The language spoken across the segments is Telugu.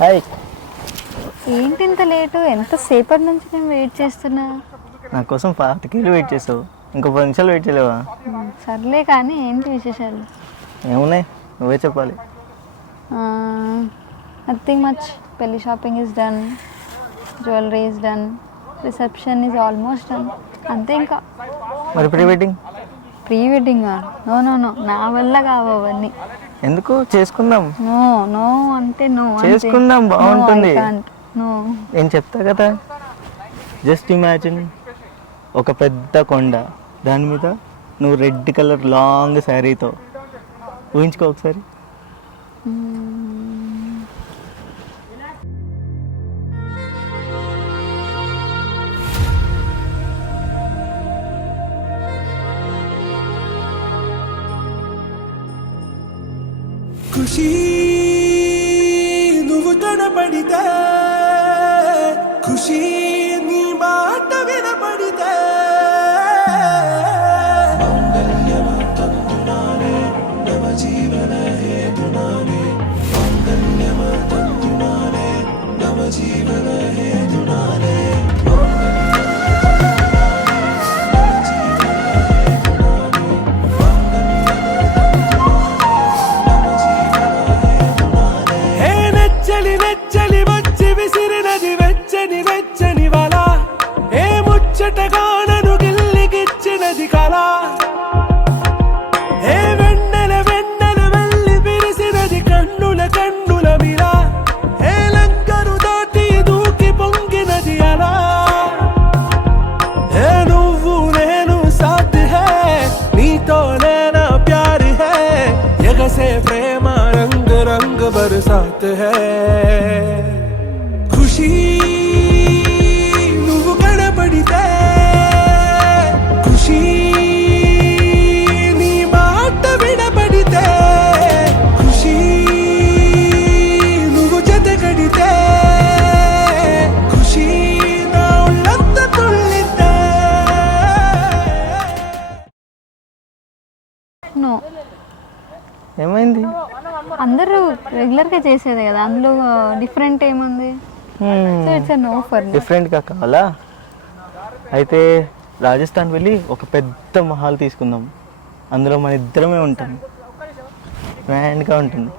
హాయ్. ఏంటి ఇంత లేటు? ఎంతసేపటి నుంచి నేను వెయిట్ చేస్తున్నా. నా కోసం 5 వెయిట్ చేసావు, ఇంకో 10 నిమిషాలు వెయిట్ చేయలేవా? సర్లే కానీ ఏంటి విశేషాలు? ఏమున్నాయి, నువ్వే చెప్పాలి. Nothing much. పెళ్లి shopping is done, jewellery is done, reception is almost done. అంతే. ఇంకా మరి ప్రీ వెడ్డింగ్? ప్రీ వెడ్డింగా? నో నో నో, నా వల్ల కావు అవన్నీ. ఎందుకు? చేసుకుందాం. నో నో అంటే నో. చేసుకుందాం, బాగుంటుంది. నో, నేను చెప్తా కదా. జస్ట్ ఇమాజిన్, ఒక పెద్ద కొండ, దాని మీద నువ్వు రెడ్ కలర్ లాంగ్ శారీతో. ఊహించుకో ఒకసారి. ఖుషి నువ్వు కనబడితే, ఖుషి నీ మాట వినబడితే, మంగళ్యమాతందునానే నవ జీవన హేతునానే, మంగళ్యమాతందునానే నవ జీవన హేతునానే. నెచ్చలి వచ్చి విసిరినది వెచ్చని వెచ్చని వల, ఏ ముచ్చటగానను గిల్లిగిచ్చినది కళ, ఏ వెన్నెల వెన్నెల వెళ్ళి విరిసినది కన్నుల కన్నుల మిల, ఏ లంకను దాటి దూకి పొంగినది అలా. ఏ నువ్వు నేను సాథ్ హై, నీతో నేనా ప్యార్ హై, ఎగసే ప్రేమ రంగ్ రంగ్ బరసాత్ హై. ఖుషి నువ్వు కనబడితే, ఖుషి నీ మాట వినబడితే, ఖుషి నువ్వు జతగడితే, ఖుషి నా ఒళ్ళంత తుళ్ళితే. నో. ఏమైంది? అందరూ రెగ్యులర్గా చేసేదే కదా, అందులో డిఫరెంట్ ఏముంది? So it's no for me. డిఫరెంట్గా కావాలా? అయితే రాజస్థాన్ వెళ్ళి ఒక పెద్ద మహల్ తీసుకుందాం, అందులో మన ఇద్దరమే ఉంటాం, గ్రాండ్గా ఉంటుంది.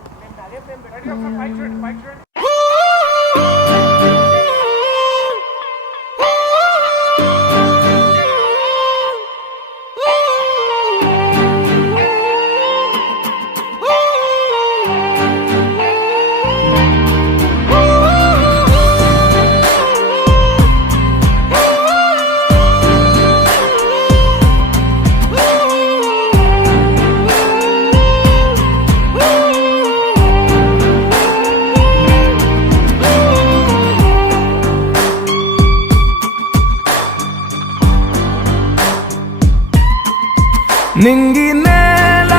నింగి నేల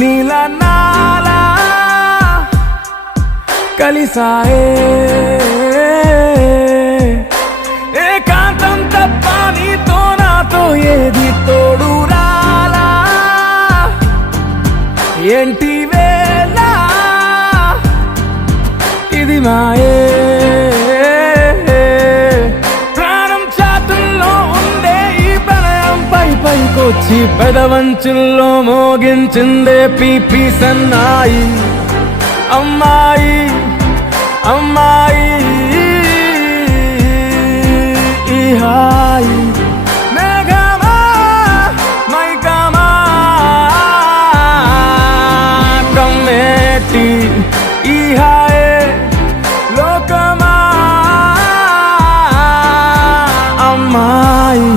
నీల నాల కలిసాయే, ఏకాంతం తప్ప నీతో నాతో ఏది తోడు రాలా, ఏంటి వేళ ఇది మాయే. పైకొచ్చి పెదవంచుల్లో మోగించిందే పీపీ సన్నాయి, అమ్మాయి అమ్మాయి ఈ హాయి. మేఘమా మైకమా కమ్మేటి ఈ హాయే, లోకమా అమ్మాయి.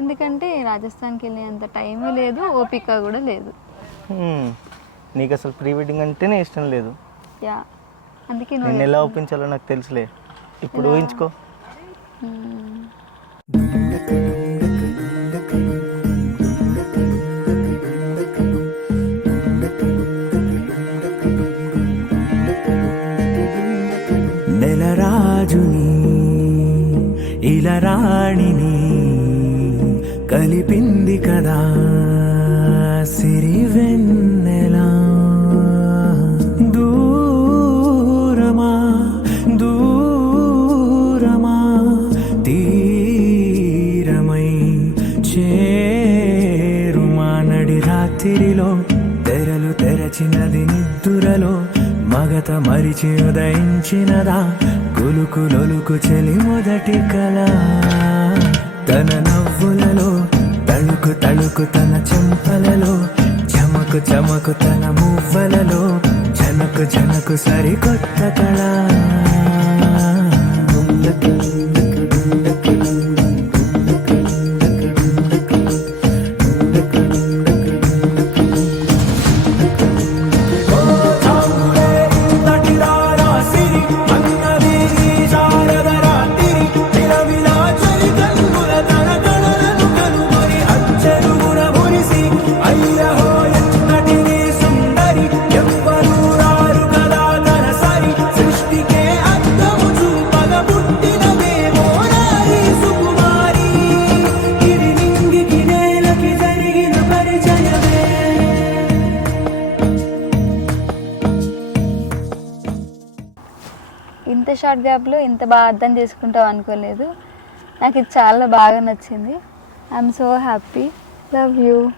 ఎందుకంటే రాజస్థాన్కి వెళ్ళే అంత టైం లేదు, ఓపిక కూడా లేదు. నీకు అసలు ప్రీ వెడ్డింగ్ అంటేనే ఇష్టం లేదు. యా, అందుకే నేను ఎలా ఒప్పించాలో నాకు తెలుసులే. ఇప్పుడు ఊహించుకో. నెలరాజుని ఇలరాణిని కలిపింది కదా సిరివెన్నెలా. దూరమా దూరమా తీరమై చేరుమా నడి రాత్రిలో తెరలు తెరచినది నిద్దురలో మగత మరిచి ఉదయించినదా కులుకులొలుకు చెలి మొదటి కళ. తన నవ్వులలో తళుకు తళుకు తన చెంపలలో చమకు చమకు తన మువ్వలలో జనకు జనకు సరికొత్త కళ. ఇంత షార్ట్ గ్యాప్లో ఇంత బాగా అర్థం చేసుకుంటావు అనుకోలేదు. నాకు ఇది చాలా బాగా నచ్చింది. I'm so happy. Love you.